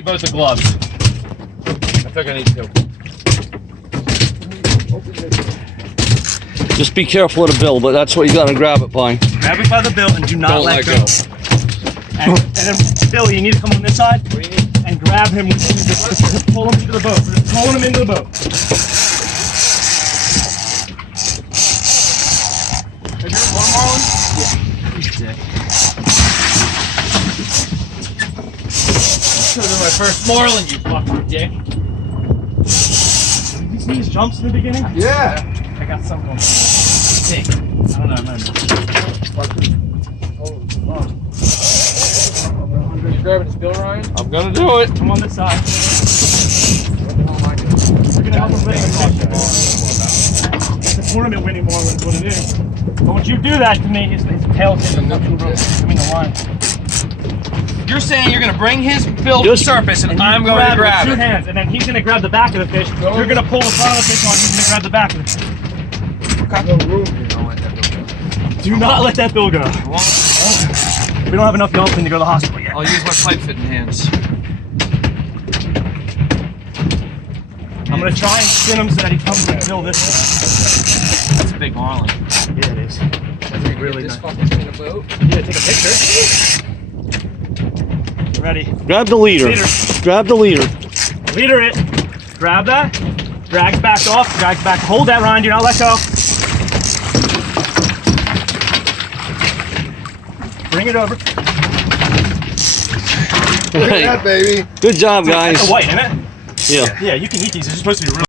you both the gloves. I think I need to. Just be careful of the bill, but that's what you gotta grab it by. Grab it by the bill and do not Don't let let go. And then, Billy, you need to come on this side and grab him. Just pull him into the boat. Just pulling him into the boat. Have you ever caught a marlin? Yeah. He's sick. This could have been my first marlin, you fucking dick. Did you see his jumps in the beginning? Yeah. I got some of them. Sick. I don't know. You grabbing his bill, Ryan? I'm gonna do it. I'm on this side. We're gonna help him lift the fish. It's a tournament winning marlin is what it is. Don't you do that to me. His tail's in the fucking rope. I mean the line. You're saying you're gonna bring his bill to the Just- surface and I'm going to it grab with two it. hands, and then he's gonna grab the back of the fish. You're gonna pull the front of the fish on. He's gonna grab the back of the fish. Do not let that bill go. We don't have enough dolphin to go to the hospital yet. I'll use my pipe fitting hands. I'm gonna try and spin him so that he comes with the bill this way. That's a big marlin. Yeah, it is. That's really This nice. fucking thing in the boat. Yeah, take a picture. Ready? Grab the leader. Leader. Grab the leader. Leader it. Grab that. Drags back off. Drags back. Hold that, Ryan. Do not let go. Bring it over. Right. baby. Good job, That's guys. a white, isn't it? Yeah. Yeah, you can eat these. They're supposed to be real.